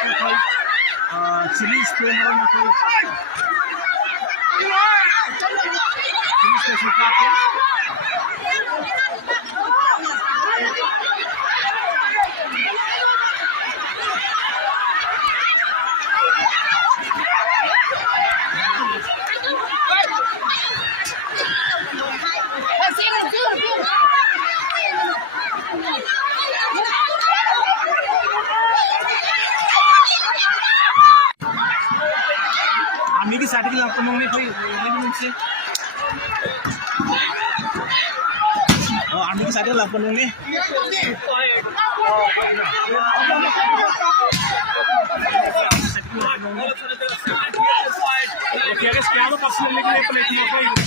chili spray naman na koy. Chili special package. आम्ही की साठी लागतो मग मी आम्ही की साठी लागतो मग मी क्या पक्ष लेने के लिए प्लेट में कोई